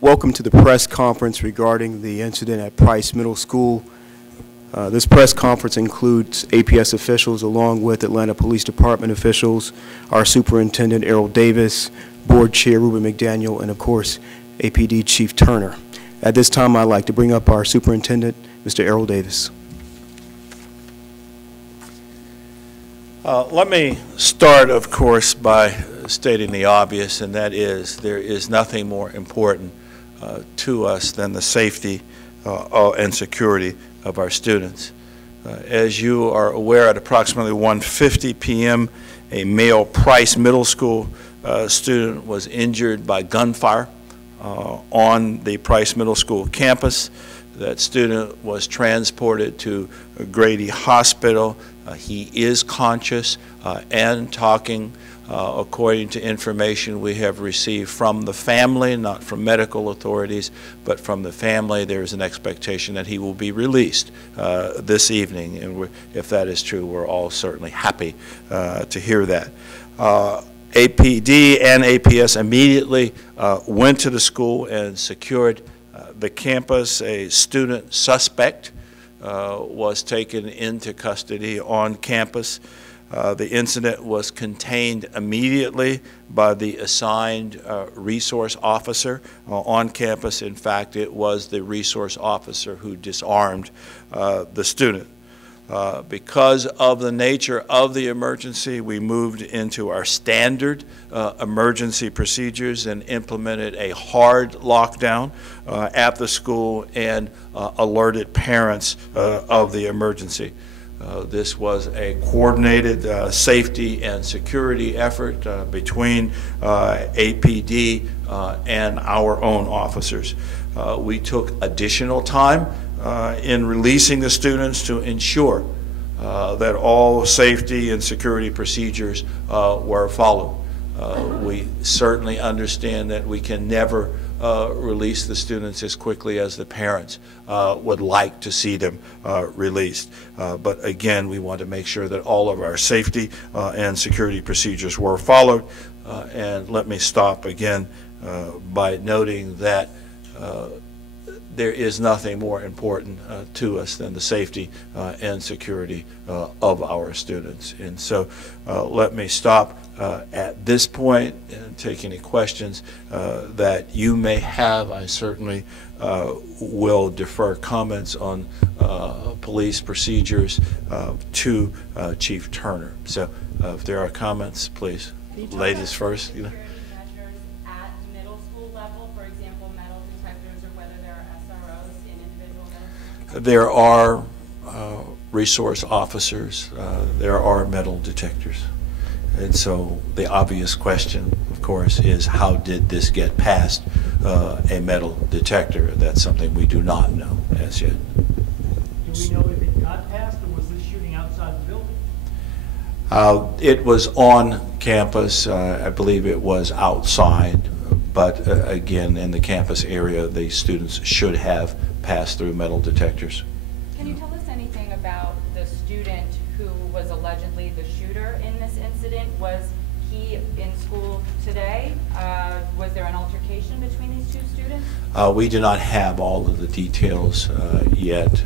Welcome to the press conference regarding the incident at Price Middle School. This press conference includes APS officials along with Atlanta Police Department officials, our Superintendent Errol Davis, Board Chair Ruben McDaniel, and of course APD Chief Turner. At this time I'd like to bring up our Superintendent, Mr. Errol Davis. Let me start, of course, by stating the obvious, and that is there is nothing more important to us than the safety and security of our students. As you are aware, at approximately 1:50 p.m., a male Price Middle School student was injured by gunfire on the Price Middle School campus. That student was transported to Grady Hospital. He is conscious and talking according to information we have received from the family, not from medical authorities, but from the family. There is an expectation that he will be released this evening, and if that is true, we're all certainly happy to hear that. APD and APS immediately went to the school and secured the campus. A student suspect was taken into custody on campus. The incident was contained immediately by the assigned resource officer on campus. In fact, it was the resource officer who disarmed the student. Because of the nature of the emergency, we moved into our standard emergency procedures and implemented a hard lockdown at the school and alerted parents of the emergency. This was a coordinated safety and security effort between APD and our own officers. We took additional time in releasing the students to ensure that all safety and security procedures were followed. We certainly understand that we can never release the students as quickly as the parents would like to see them released. But again, we want to make sure that all of our safety and security procedures were followed. And let me stop again by noting that there is nothing more important to us than the safety and security of our students. And so let me stop at this point and take any questions that you may have. I certainly will defer comments on police procedures to Chief Turner. So if there are comments, please. Ladies first. You know. There are resource officers, there are metal detectors. And so the obvious question, of course, is how did this get past a metal detector? That's something we do not know as yet. Do we know if it got past, or was this shooting outside the building? It was on campus. I believe it was outside. But again, in the campus area, the students should have passed through metal detectors. Can you tell us anything about the student who was allegedly the shooter in this incident? Was he in school today? Was there an altercation between these two students? We do not have all of the details yet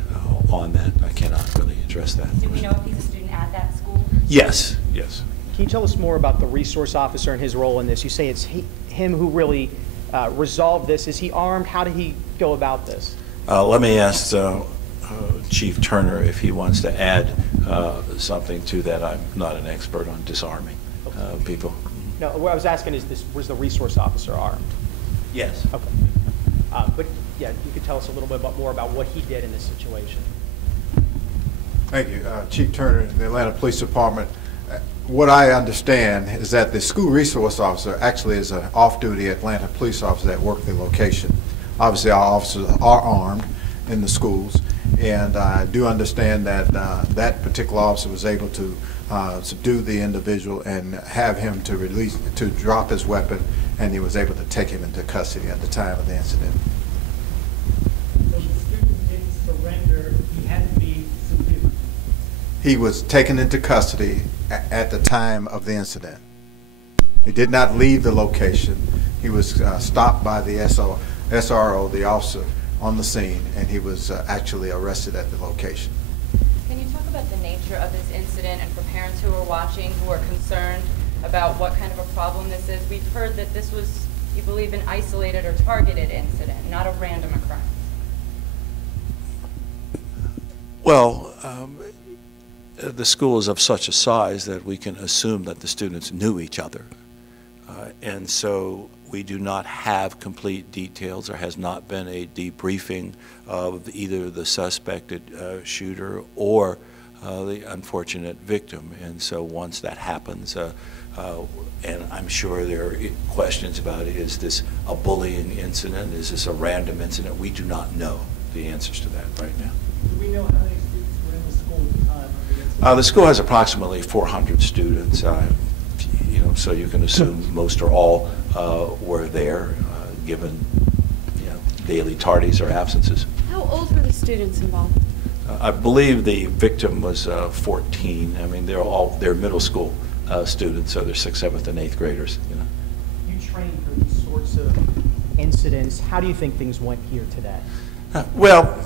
on that. I cannot really address that. Do we know if he's a student at that school? Yes, yes. Can you tell us more about the resource officer and his role in this? You say it's him who really resolved this. Is he armed? How did he go about this? Let me ask Chief Turner if he wants to add something to that. I'm not an expert on disarming people. No, what I was asking is, was the resource officer armed? Yes. Okay. But yeah, you could tell us a little bit more about what he did in this situation. Thank you. Chief Turner, the Atlanta Police Department. What I understand is that the school resource officer actually is an off-duty Atlanta police officer that worked the location. Obviously, our officers are armed in the schools, and I do understand that that particular officer was able to subdue the individual and have him to drop his weapon, and he was able to take him into custody at the time of the incident. So the student didn't surrender, he had to be subdued. He was taken into custody at the time of the incident. He did not leave the location. He was stopped by the SRO, the officer, on the scene, and he was actually arrested at the location. Can you talk about the nature of this incident, and for parents who are watching who are concerned about what kind of a problem this is? We've heard that this was, you believe, an isolated or targeted incident, not a random occurrence. Well, the school is of such a size that we can assume that the students knew each other. And so we do not have complete details. There has not been a debriefing of either the suspected shooter or the unfortunate victim. And so once that happens, and I'm sure there are questions about, is this a bullying incident? Is this a random incident? We do not know the answers to that right now. Do we know how many students were in the school at the time of the incident? The school has approximately 400 students, so you can assume most or all were there, given daily tardies or absences. How old were the students involved? I believe the victim was 14. I mean, they're middle school students, so they're 6th, 7th, and 8th graders. You train for these sorts of incidents. How do you think things went here today? Well,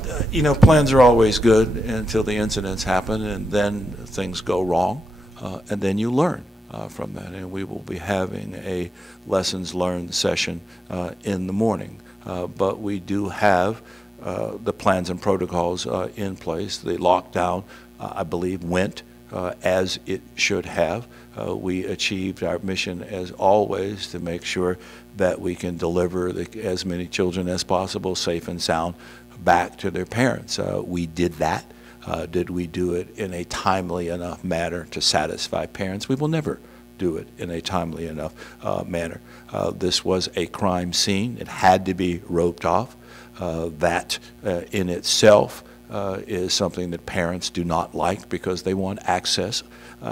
plans are always good until the incidents happen, and then things go wrong, and then you learn from that. And we will be having a lessons learned session in the morning. But we do have the plans and protocols in place. The lockdown, I believe, went as it should have. We achieved our mission, as always, to make sure that we can deliver as many children as possible, safe and sound, back to their parents. We did that. Did we do it in a timely enough manner to satisfy parents? We will never do it in a timely enough manner. This was a crime scene. It had to be roped off. That in itself is something that parents do not like because they want access,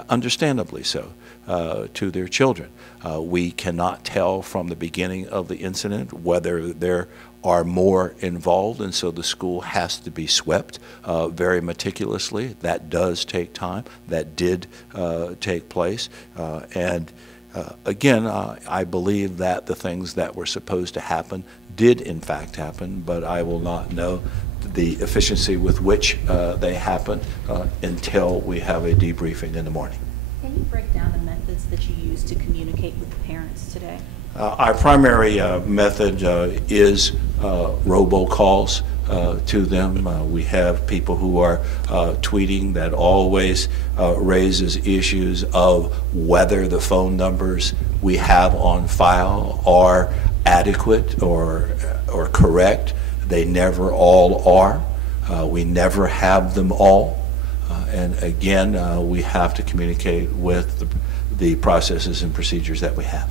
understandably so, to their children. We cannot tell from the beginning of the incident whether there are more involved, and so the school has to be swept very meticulously. That does take time. That did take place. Again, I believe that the things that were supposed to happen did in fact happen, but I will not know the efficiency with which they happened until we have a debriefing in the morning. Can you break down the methods that you use to communicate with the parents today? Our primary method is robocalls to them. We have people who are tweeting. That always raises issues of whether the phone numbers we have on file are adequate or correct. They never all are. We never have them all. And again, we have to communicate with the processes and procedures that we have,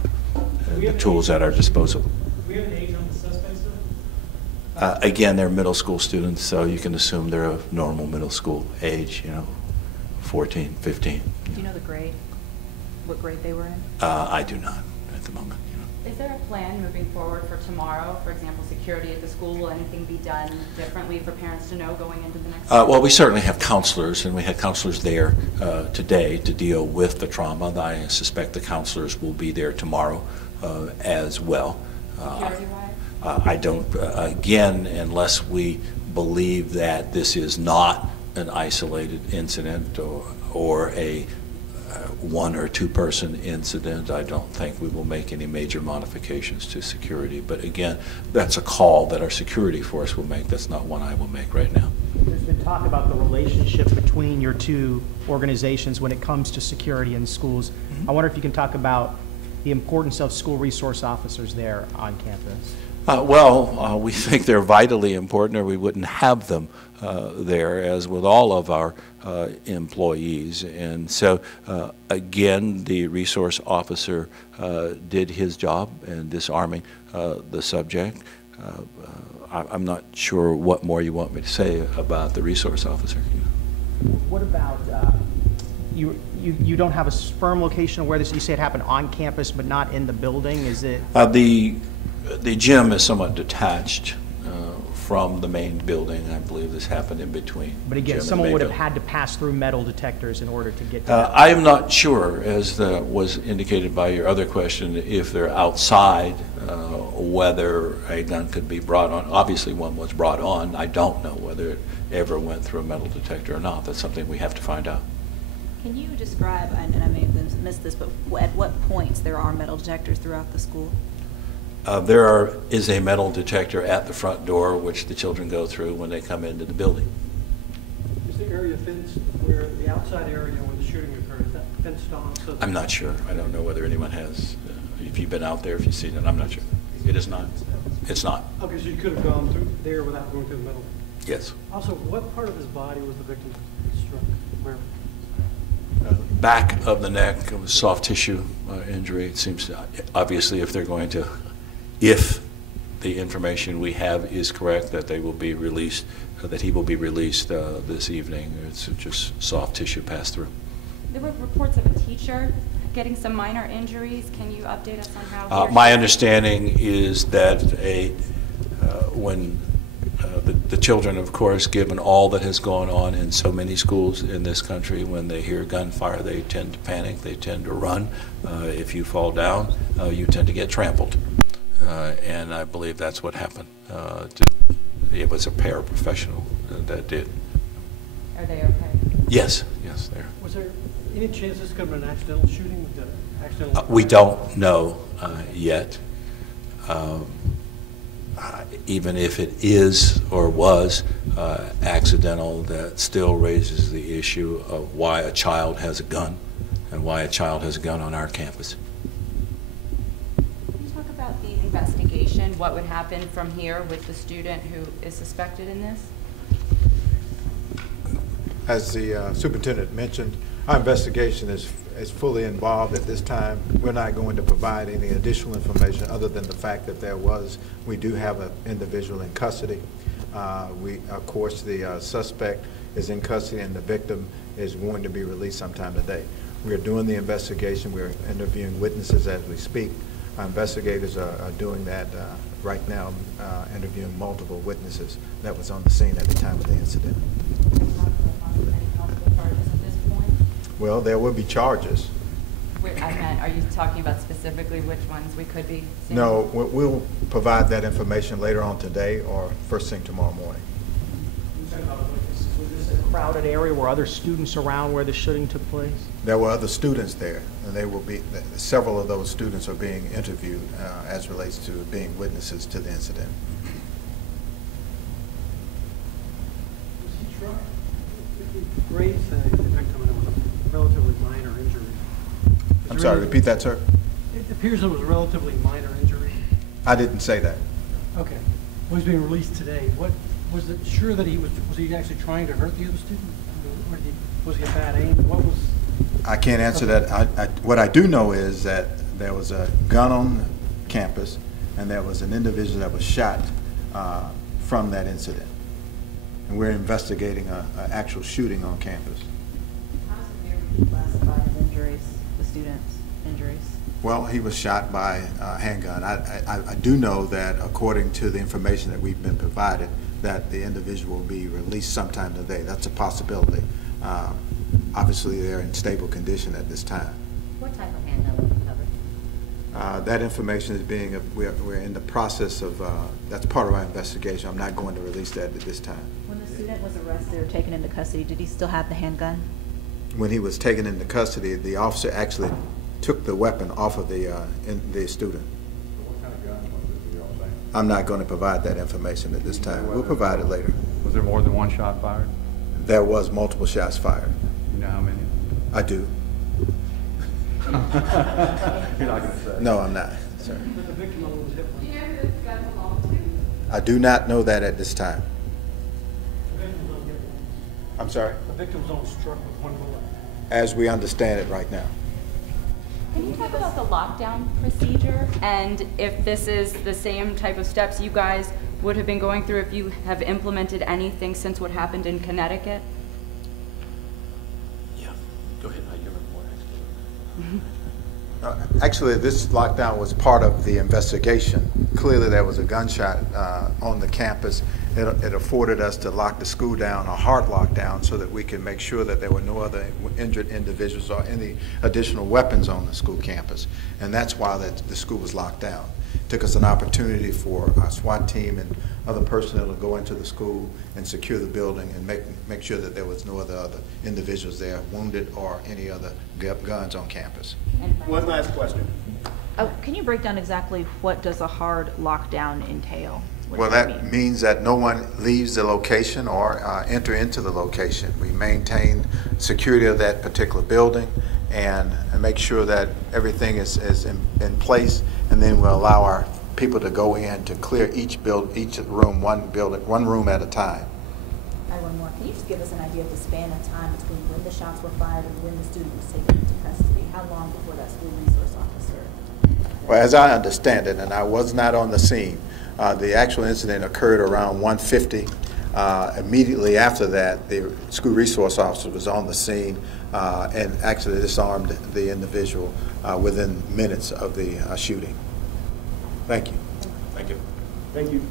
and the tools at our disposal. Do we have an age on the suspects, sir? Again, they're middle school students, so you can assume they're of normal middle school age, 14, 15. Do you know the grade? What grade they were in? I do not at the moment. Is there a plan moving forward for tomorrow? For example, security at the school, will anything be done differently for parents to know going into the next day? Well, we certainly have counselors, and we had counselors there today to deal with the trauma. I suspect the counselors will be there tomorrow as well. Security-wise? I don't, again, unless we believe that this is not an isolated incident or a one or two person incident, I don't think we will make any major modifications to security. But again, that's a call that our security force will make. That's not one I will make right now. There's been talk about the relationship between your two organizations when it comes to security in schools. I wonder if you can talk about the importance of school resource officers there on campus. We think they're vitally important, or we wouldn't have them there, as with all of our employees. And so, again, the resource officer did his job in disarming the subject. I'm not sure what more you want me to say about the resource officer. What about, you don't have a firm location of where this, you say it happened on campus but not in the building, is it? The gym is somewhat detached from the main building. I believe this happened in between. But again, someone would have had to pass through metal detectors in order to get to that. I am not sure, as was indicated by your other question, if they're outside whether a gun could be brought on. Obviously, one was brought on. I don't know whether it ever went through a metal detector or not. That's something we have to find out. Can you describe, and I may have missed this, but at what points there are metal detectors throughout the school? There is a metal detector at the front door, which the children go through when they come into the building. Is the area fenced where the outside area where the shooting occurred, is that fenced on? So I'm not sure. I don't know whether anyone has. If you've been out there, if you've seen it, I'm not sure. It is not. It's not. Okay, so you could have gone through there without going through the middle. Yes. Also, what part of his body was the victim struck? Where? Back of the neck, it was soft tissue injury. It seems obviously if the information we have is correct, that they will be released, that he will be released this evening. It's just soft tissue pass through. There were reports of a teacher getting some minor injuries. Can you update us on how? My understanding is that when the children, of course, given all that has gone on in so many schools in this country, when they hear gunfire, they tend to panic, they tend to run. If you fall down, you tend to get trampled. And I believe that's what happened. It was a paraprofessional that did. Are they okay? Yes, yes, there. Was there any chance this could have been an accidental shooting? We don't know yet. Even if it is or was accidental, that still raises the issue of why a child has a gun and why a child has a gun on our campus. Can you talk about the investigation? What would happen from here with the student who is suspected in this? As the superintendent mentioned, our investigation is fully involved at this time. We're not going to provide any additional information other than the fact that we do have an individual in custody. Of course, the suspect is in custody and the victim is going to be released sometime today. We're doing the investigation. We're interviewing witnesses as we speak. Our investigators are doing that right now, interviewing multiple witnesses that was on the scene at the time of the incident. Well, there will be charges. I meant, are you talking about specifically which ones we could be seeing? No, we'll provide that information later on today or first thing tomorrow morning. Was this a crowded area? Were other students around where the shooting took place? There were other students there, and several of those students are being interviewed as relates to being witnesses to the incident. Was he struck? He raised the victim and it was a relatively minor injury. I'm sorry, repeat that, sir. It appears it was a relatively minor injury. I didn't say that. Okay. Well, he's being released today. What was it sure that was he actually trying to hurt the other student? Or was he a bad aim? What was? I can't answer that. What I do know is that there was a gun on campus and there was an individual that was shot from that incident. And we're investigating an actual shooting on campus. How severe would you classify his injuries, the student's injuries? Well, he was shot by a handgun. I do know that according to the information that we've been provided, that the individual will be released sometime today. That's a possibility. Obviously, they're in stable condition at this time. What type of handgun was recovered? That information is we're in the process of, that's part of our investigation. I'm not going to release that at this time. When the student was arrested or taken into custody, did he still have the handgun? When he was taken into custody, the officer actually took the weapon off of the student. What kind of gun was it, y'all saying? I'm not going to provide that information at this time. We'll provide it later. Was there more than one shot fired? There was multiple shots fired. You know how many? I do. You're not going to say. No, I'm not, sir. The victim was hit. Do you know who this gun belonged to? I do not know that at this time. The victim was only hit once. I'm sorry? The victim was only struck with one bullet. As we understand it right now. Can you talk about the lockdown procedure and if this is the same type of steps you guys would have been going through if you have implemented anything since what happened in Connecticut? Yeah, go ahead. You're more expert. Actually, this lockdown was part of the investigation. Clearly, there was a gunshot on the campus. It afforded us to lock the school down, a hard lockdown, so that we could make sure that there were no other injured individuals or any additional weapons on the school campus. And that's why the school was locked down. took us an opportunity for our SWAT team and other personnel to go into the school and secure the building and make sure that there was no other individuals there, wounded or any other guns on campus. One last question. Can you break down exactly what does a hard lockdown entail? What Well, does that means that no one leaves the location or enter into the location. We maintain security of that particular building and make sure that everything is in place, and then we'll allow our people to go in to clear each room, one room at a time. I have one more. Can you just give us an idea of the span of time between when the shots were fired and when the student was taken into custody? How long before that school resource officer? Well, as I understand it, and I was not on the scene, the actual incident occurred around 1:50. Immediately after that, the school resource officer was on the scene and actually disarmed the individual within minutes of the shooting. Thank you. Thank you. Thank you.